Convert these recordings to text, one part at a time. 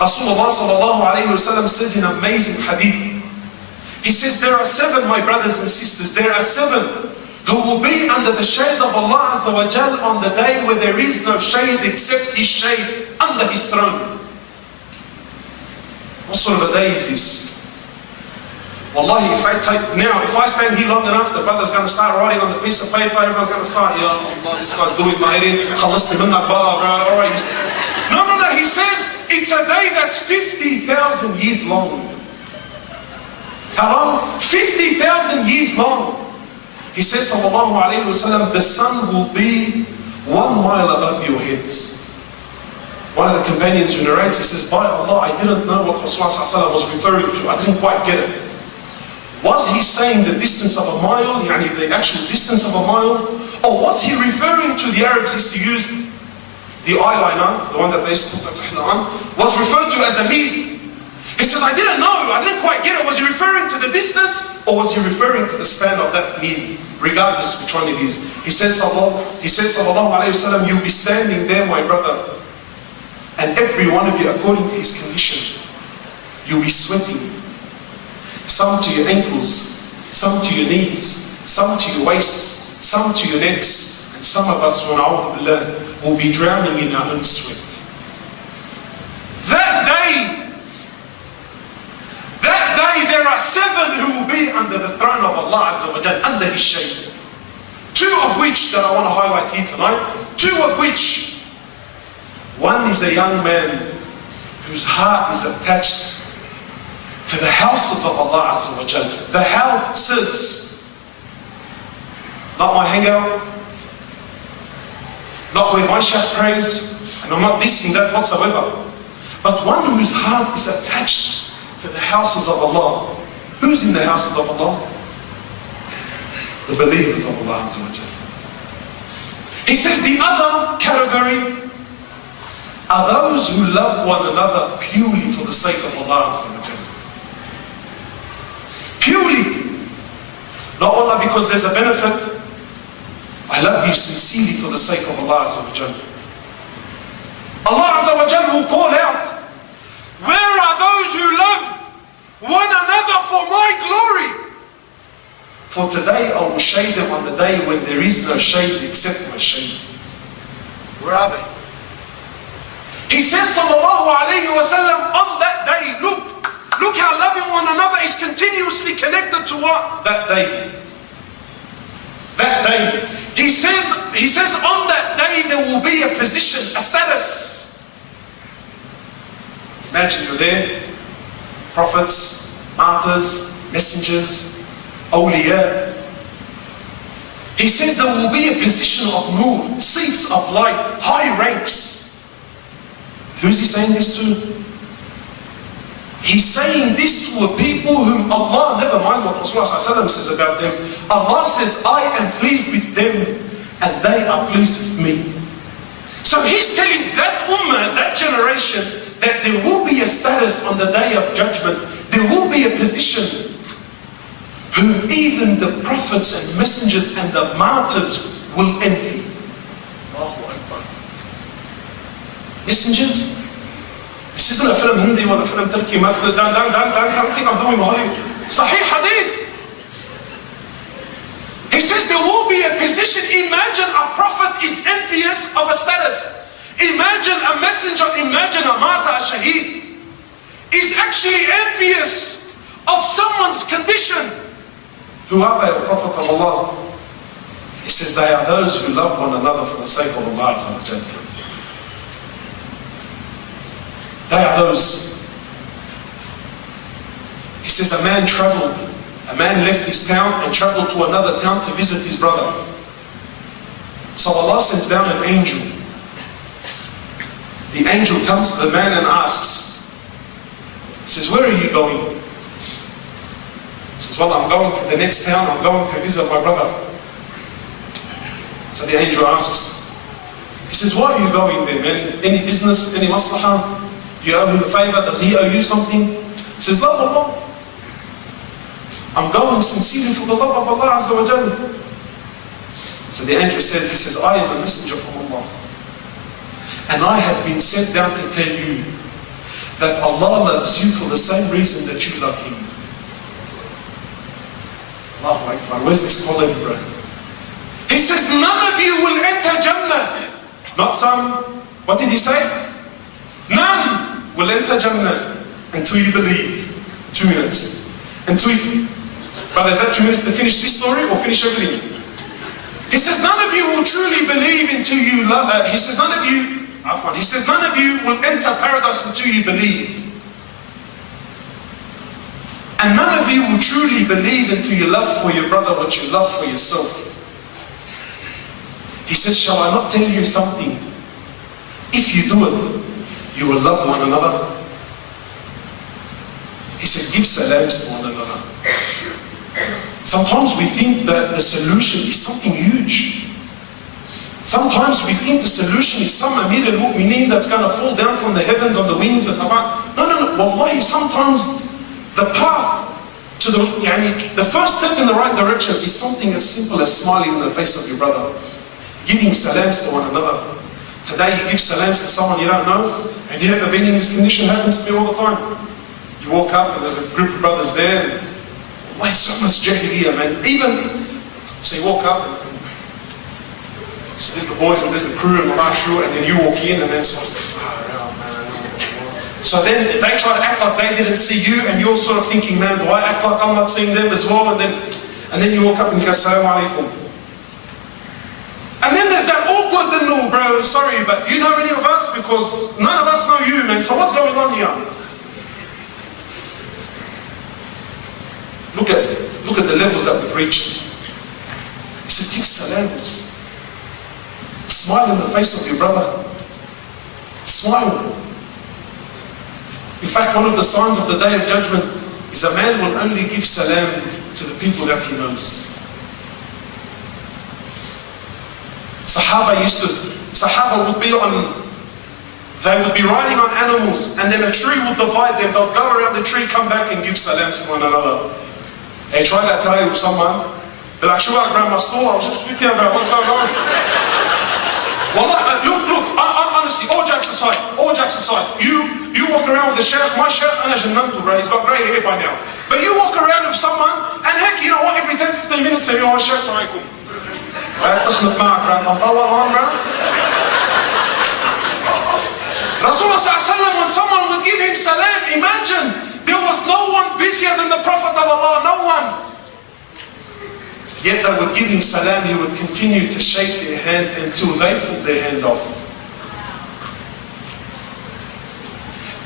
Rasulullah sallallahu alayhi wa sallam says in amazing hadith, he says, there are 7, my brothers and sisters, there are 7 who will be under the shade of Allah Azza wa Jal on the day where there is no shade except His shade under His throne. What sort of a day is this? Wallahi, if I stand here long enough, the brother's going to start writing on the piece of paper, everyone's going to start, Ya Allah, this guy's doing my head in, khalasni minnak ba, alright. No, he says, it's a day that's 50,000 years long. How long? 50,000 years long. He says, sallallahu alayhi wa sallam, the sun will be 1 mile above your heads. One of the companions who narrates, he says, by Allah, I didn't know what Rasulullah was referring to. I didn't quite get it. Was he saying the distance of a mile, yani the actual distance of a mile? Or was he referring to, the Arabs used to use the eyeliner, the one that they used to put the kuhla on, was referred to as a mil. He says, I didn't know, I didn't quite get it. Was he referring to the distance, or was he referring to the span of that mil? Regardless which one it is. He says, sallallahu alayhi wa sallam, you'll be standing there, my brother, and every one of you, according to his condition, you'll be sweating. Some to your ankles, some to your knees, some to your waists, some to your necks, and some of us, will be drowning in our own sweat. That day, there are 7 who will be under the throne of Allah Azza wa Jal, under His shade. 2 of which that I want to highlight here tonight, 2 of which, one is a young man whose heart is attached to the houses of Allah Azza wa Jal. The houses. Not my hangout, not where my sheikh prays, and I'm not dissing that whatsoever. But one whose heart is attached to the houses of Allah. Who's in the houses of Allah? The believers of Allah Azza wa Jal. He says the other category are those who love one another purely for the sake of Allah Azza wa Jal. Purely. Not Allah because there's a benefit. I love you sincerely for the sake of Allah Azza wa Jal. Allah Azza wa Jal will call out, where are those who loved one another for my glory? For today I will shade them on the day when there is no shade except my shade. Where are they? He says, sallallahu alayhi wa sallam, on that day, look how loving one another is continuously connected to what? That day. That day. He says on that day there will be a position, a status. Imagine you're there, prophets, martyrs, messengers, awliya. He says there will be a position of nur, seats of light, high ranks. Who's he saying this to? He's saying this to a people whom Allah, never mind what Rasulullah says about them. Allah says, I am pleased with them and they are pleased with me. So he's telling that ummah, that generation, that there will be a status on the day of judgment. There will be a position whom even the prophets and messengers and the martyrs will envy. Messengers? This isn't a film Hindi or a film Turkey. Don't think I'm doing Hollywood. Sahih hadith. He says there will be a position. Imagine a prophet is envious of a status. Imagine a messenger, imagine a martyr, a shaheed, is actually envious of someone's condition. Who are they, a prophet of Allah? He says they are those who love one another for the sake of Allah. They are those. He says a man left his town and traveled to another town to visit his brother. So Allah sends down an angel. The angel comes to the man and asks, he says, where are you going? He says, well, I'm going to the next town, I'm going to visit my brother. So the angel asks, he says, why are you going there, man? Any business, any maslahah? Do you owe him a favor? Does he owe you something? He says, love Allah. I'm going sincerely for the love of Allah Azza wa Jalla. So the angel says, I am a messenger from Allah. And I have been sent down to tell you that Allah loves you for the same reason that you love Him. Allahu Akbar. Where's this quality, bro? He says, none of you will enter Jannah. Not some. What did He say? None will enter Jannah until you believe. 2 minutes. Until you... Brother, is that 2 minutes to finish this story or finish everything? He says, none of you will truly believe until you love... He says, none of you... He says, none of you will enter paradise until you believe. And none of you will truly believe until you love for your brother what you love for yourself. He says, shall I not tell you something? If you do it, you will love one another. He says, give salams to one another. Sometimes we think that the solution is something huge. Sometimes we think the solution is some Amir al-Mu'mineen that's going to fall down from the heavens on the wings of Allah. No. Wallahi, sometimes the path to the first step in the right direction is something as simple as smiling in the face of your brother. Giving salams to one another. Today you give salams to someone you don't know. Have you ever been in this condition? It happens to me all the time. You walk up and there's a group of brothers there. And, why so much jahiliyyah, man? Even, so you walk up and so there's the boys and there's the crew and and then you walk in and then it's like, so then they try to act like they didn't see you and you're sort of thinking, man, do I act like I'm not seeing them as well? And then you walk up and you go, Assalamu alaikum. And then there's that awkward little, bro, sorry, but you know any of us? Because none of us know you, man, so what's going on here? Look at the levels that we've reached. He says, give salams. Smile in the face of your brother. Smile. In fact, one of the signs of the Day of Judgment is a man will only give salam to the people that he knows. Sahaba would be riding on animals and then a tree would divide them. They'll go around the tree, come back and give salams to one another. Hey, try that today with someone. They're like, Shuba, grab my stall, I was just with you, bro, what's going on? Wallah, look, honestly, all jokes aside, you walk around with the sheikh, my sheikh, ana jannantu, bro, he's got grey hair by now. But you walk around with someone, and heck, you know what, every 10-15 minutes, you know what, sheikh, assalamu alaikum. تخلط معك, bro, مطول on, bro. Rasulullah sallallahu alaihi wasallam, when someone would give him salam, imagine, there was no one busier than the Prophet of Allah, no one. Yet they would give him salam, he would continue to shake their hand until they pulled their hand off.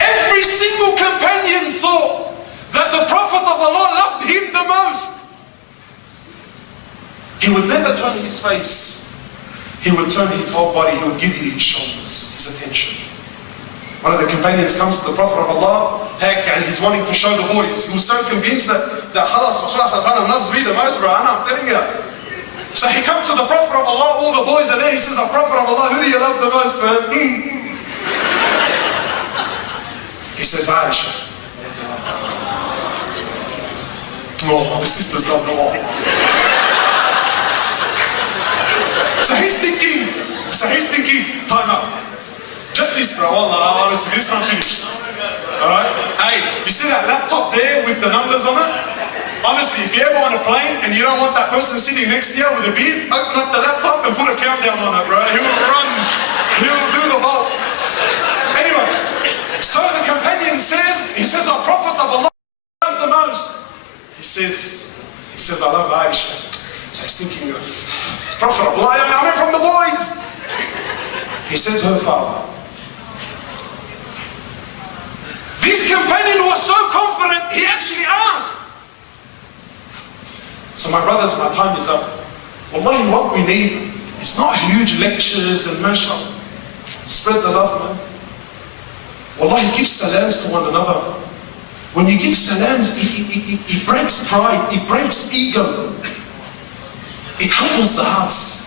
Every single companion thought that the Prophet of Allah loved him the most. He would never turn his face. He would turn his whole body, he would give you his shoulders, his attention. One of the companions comes to the Prophet of Allah, heck, and he's wanting to show the boys. He was so convinced that Khalas, Rasulullah loves me the most, bro, I'm telling you. So he comes to the Prophet of Allah, all the boys are there, he says, oh, Prophet of Allah, who do you love the most, man? He says, Aisha. Oh, the sisters love the one. So he's thinking, time up. Just this, bro, Allah, honestly, this is unfinished. Alright? Hey, you see that laptop there with the numbers on it? Honestly, if you're ever on a plane and you don't want that person sitting next to you with a beard, open up the laptop and put a countdown on it, bro. He will run. He will do the bolt. Anyway, so the companion says, he says, our Prophet of Allah love the most. He says, I love Aisha. So he's thinking, Prophet of Allah, I'm from the boys. He says, her father. This companion was so confident, he actually asked. So my brothers, my time is up. Wallahi, what we need is not huge lectures and mashallah. Spread the love, man. Wallahi, give salams to one another. When you give salams, it breaks pride, it breaks ego. It humbles the hearts.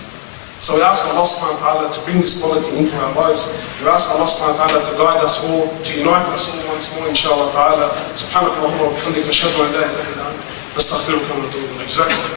So we ask Allah subhanahu wa ta'ala to bring this quality into our lives. We ask Allah subhanahu wa ta'ala to guide us all, to unite us all once more, inshallah ta'ala. Subhanaka Allahumma wa bihamdika, ashhadu an la ilaha illa anta, nastaghfiruka wa natubu ilayk.